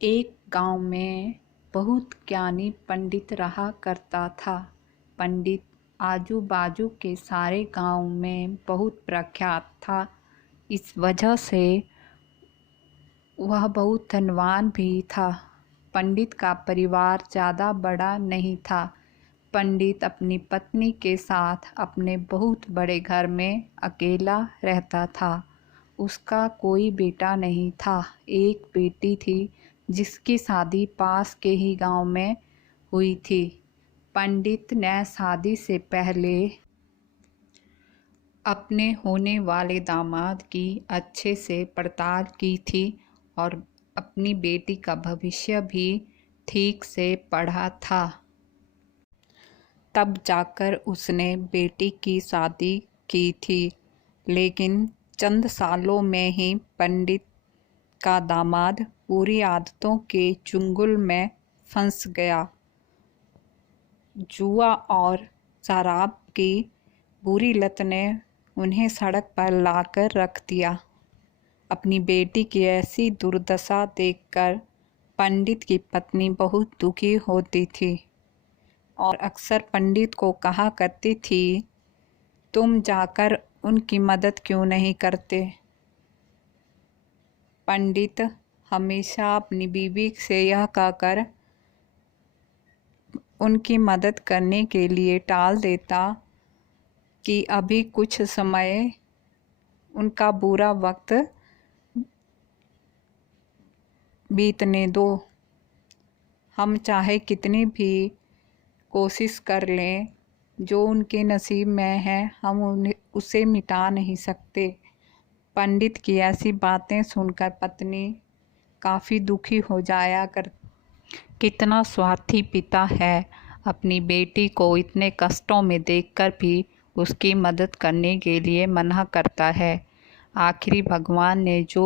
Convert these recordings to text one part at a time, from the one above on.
एक गांव में बहुत ज्ञानी पंडित रहा करता था। पंडित आजू बाजू के सारे गांव में बहुत प्रख्यात था। इस वजह से वह बहुत धनवान भी था। पंडित का परिवार ज़्यादा बड़ा नहीं था। पंडित अपनी पत्नी के साथ अपने बहुत बड़े घर में अकेला रहता था। उसका कोई बेटा नहीं था। एक बेटी थी जिसकी शादी पास के ही गांव में हुई थी। पंडित ने शादी से पहले अपने होने वाले दामाद की अच्छे से पड़ताल की थी और अपनी बेटी का भविष्य भी ठीक से पढ़ा था। तब जाकर उसने बेटी की शादी की थी। लेकिन चंद सालों में ही पंडित का दामाद बुरी आदतों के चुंगल में फंस गया। जुआ और शराब की बुरी लत ने उन्हें सड़क पर लाकर रख दिया। अपनी बेटी की ऐसी दुर्दशा देखकर पंडित की पत्नी बहुत दुखी होती थी और अक्सर पंडित को कहा करती थी, तुम जाकर उनकी मदद क्यों नहीं करते। पंडित हमेशा अपनी बीवी से यह कहकर उनकी मदद करने के लिए टाल देता कि अभी कुछ समय उनका बुरा वक्त बीतने दो। हम चाहे कितनी भी कोशिश कर लें, जो उनके नसीब में है हम उसे मिटा नहीं सकते। पंडित की ऐसी बातें सुनकर पत्नी काफ़ी दुखी हो जाया कर। कितना स्वार्थी पिता है, अपनी बेटी को इतने कष्टों में देखकर भी उसकी मदद करने के लिए मना करता है। आखिरी भगवान ने जो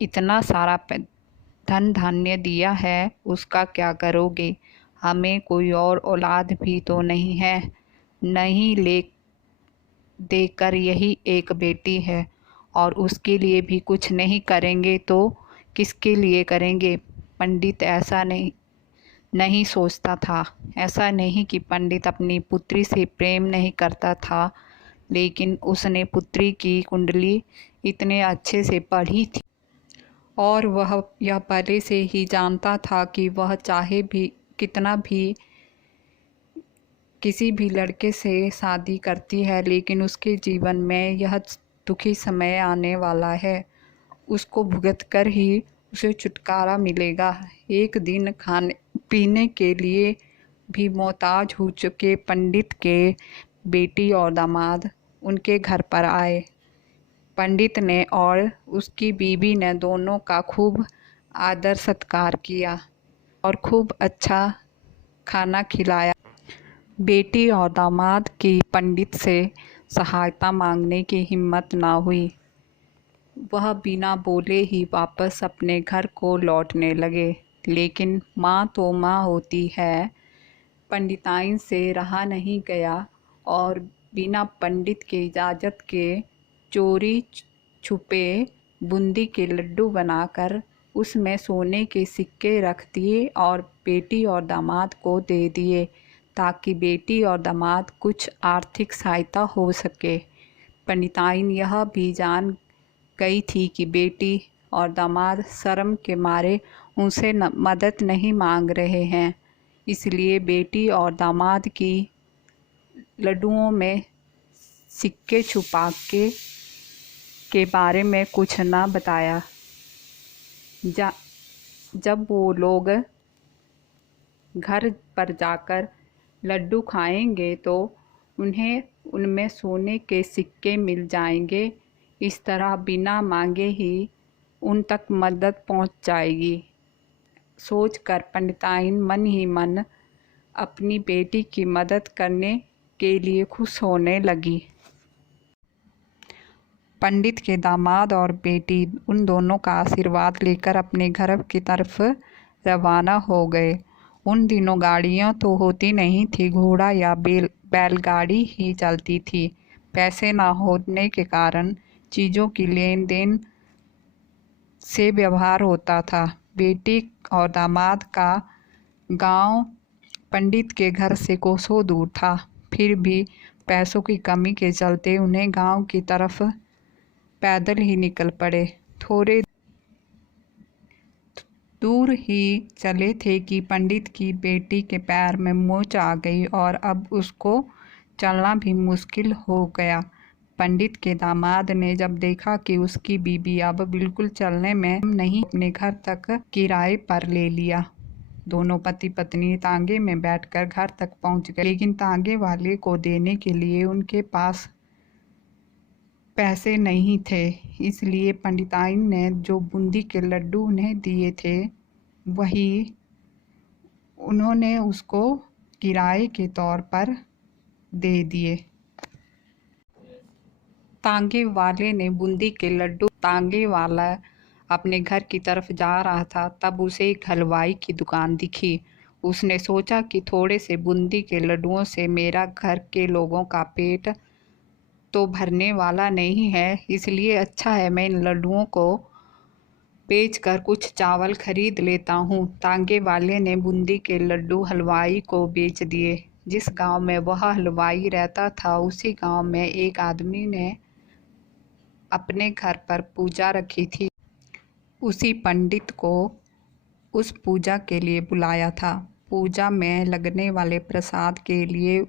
इतना सारा धन धान्य दिया है उसका क्या करोगे। हमें कोई और औलाद भी तो नहीं है, नहीं ले देकर यही एक बेटी है और उसके लिए भी कुछ नहीं करेंगे तो किसके लिए करेंगे। पंडित ऐसा नहीं सोचता था। ऐसा नहीं कि पंडित अपनी पुत्री से प्रेम नहीं करता था, लेकिन उसने पुत्री की कुंडली इतने अच्छे से पढ़ी थी और वह यह पहले से ही जानता था कि वह चाहे भी कितना भी किसी भी लड़के से शादी करती है, लेकिन उसके जीवन में यह दुखी समय आने वाला है। उसको भुगत कर ही उसे छुटकारा मिलेगा। एक दिन खाने पीने के लिए भी मोहताज हो चुके पंडित के बेटी और दामाद उनके घर पर आए। पंडित ने और उसकी बीवी ने दोनों का खूब आदर सत्कार किया और खूब अच्छा खाना खिलाया। बेटी और दामाद की पंडित से सहायता मांगने की हिम्मत ना हुई। वह बिना बोले ही वापस अपने घर को लौटने लगे। लेकिन माँ तो माँ होती है। पंडिताइन से रहा नहीं गया और बिना पंडित के इजाज़त के चोरी छुपे बूंदी के लड्डू बनाकर उसमें सोने के सिक्के रख दिए और बेटी और दामाद को दे दिए, ताकि बेटी और दामाद कुछ आर्थिक सहायता हो सके। पंडिताइन यह भी जान गई थी कि बेटी और दामाद शर्म के मारे उनसे मदद नहीं मांग रहे हैं, इसलिए बेटी और दामाद की लड्डुओं में सिक्के छुपा के बारे में कुछ ना बताया। जब वो लोग घर पर जाकर लड्डू खाएंगे तो उन्हें उनमें सोने के सिक्के मिल जाएंगे। इस तरह बिना मांगे ही उन तक मदद पहुंच जाएगी। सोचकर पंडिताइन मन ही मन अपनी बेटी की मदद करने के लिए खुश होने लगी। पंडित के दामाद और बेटी उन दोनों का आशीर्वाद लेकर अपने घर की तरफ रवाना हो गए। उन दिनों गाड़ियाँ तो होती नहीं थी, घोड़ा या बैलगाड़ी ही चलती थी। पैसे ना होने के कारण चीज़ों की लेन देन से व्यवहार होता था। बेटी और दामाद का गांव पंडित के घर से कोसों दूर था। फिर भी पैसों की कमी के चलते उन्हें गांव की तरफ पैदल ही निकल पड़े। थोड़े दूर ही चले थे कि पंडित की बेटी के पैर में मोच आ गई और अब उसको चलना भी मुश्किल हो गया। पंडित के दामाद ने जब देखा कि उसकी बीबी अब बिल्कुल चलने में नहीं, अपने घर तक किराए पर ले लिया। दोनों पति पत्नी तांगे में बैठकर घर तक पहुंच गए, लेकिन तांगे वाले को देने के लिए उनके पास पैसे नहीं थे। इसलिए पंडिताइन ने जो बूंदी के लड्डू उन्हें दिए थे वही उन्होंने उसको किराए के तौर पर दे दिए। तांगे वाले ने बूंदी के लड्डू, तांगे वाला अपने घर की तरफ जा रहा था, तब उसे एक हलवाई की दुकान दिखी। उसने सोचा कि थोड़े से बूंदी के लड्डुओं से मेरा घर के लोगों का पेट तो भरने वाला नहीं है, इसलिए अच्छा है मैं इन लड्डुओं को बेचकर कुछ चावल खरीद लेता हूँ। तांगे वाले ने बूंदी के लड्डू हलवाई को बेच दिए। जिस गांव में वह हलवाई रहता था, उसी गांव में एक आदमी ने अपने घर पर पूजा रखी थी। उसी पंडित को उस पूजा के लिए बुलाया था। पूजा में लगने वाले प्रसाद के लिए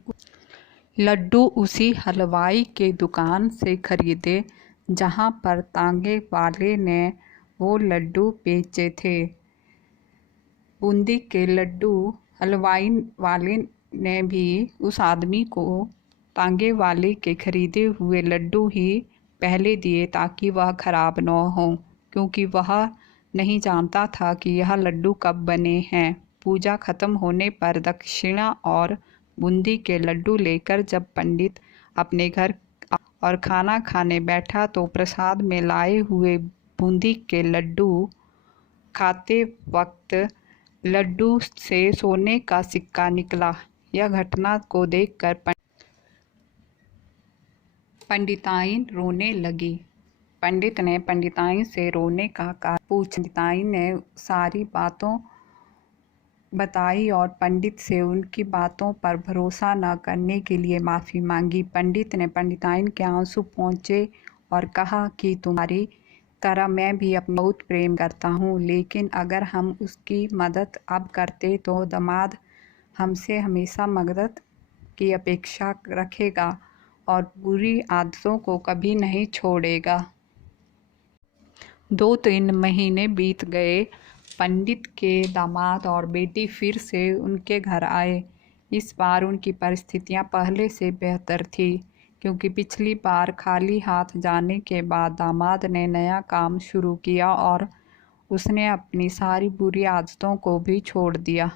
लड्डू उसी हलवाई के दुकान से खरीदे जहां पर तांगे वाले ने वो लड्डू बेचे थे। बूंदी के लड्डू हलवाई वाले ने भी उस आदमी को तांगे वाले के खरीदे हुए लड्डू ही पहले दिए ताकि वह खराब न हो, क्योंकि वह नहीं जानता था कि यह लड्डू कब बने हैं। पूजा खत्म होने पर दक्षिणा और बूंदी के लड्डू लेकर जब पंडित अपने घर और खाना खाने बैठा तो प्रसाद में लाए हुए बूंदी के लड्डू खाते वक्त लड्डू से सोने का सिक्का निकला। यह घटना को देखकर पंडिताइन रोने लगी। पंडित ने पंडिताइन से रोने का कारण पूछा। पंडिताइन ने सारी बातों बताई और पंडित से उनकी बातों पर भरोसा न करने के लिए माफ़ी मांगी। पंडित ने पंडिताइन के आंसू पोंछे और कहा कि तुम्हारी तरह मैं भी अपना बहुत प्रेम करता हूँ, लेकिन अगर हम उसकी मदद अब करते तो दामाद हमसे हमेशा मदद की अपेक्षा रखेगा और बुरी आदतों को कभी नहीं छोड़ेगा। 2-3 महीने बीत गए। पंडित के दामाद और बेटी फिर से उनके घर आए। इस बार उनकी परिस्थितियां पहले से बेहतर थी, क्योंकि पिछली बार खाली हाथ जाने के बाद दामाद ने नया काम शुरू किया और उसने अपनी सारी बुरी आदतों को भी छोड़ दिया।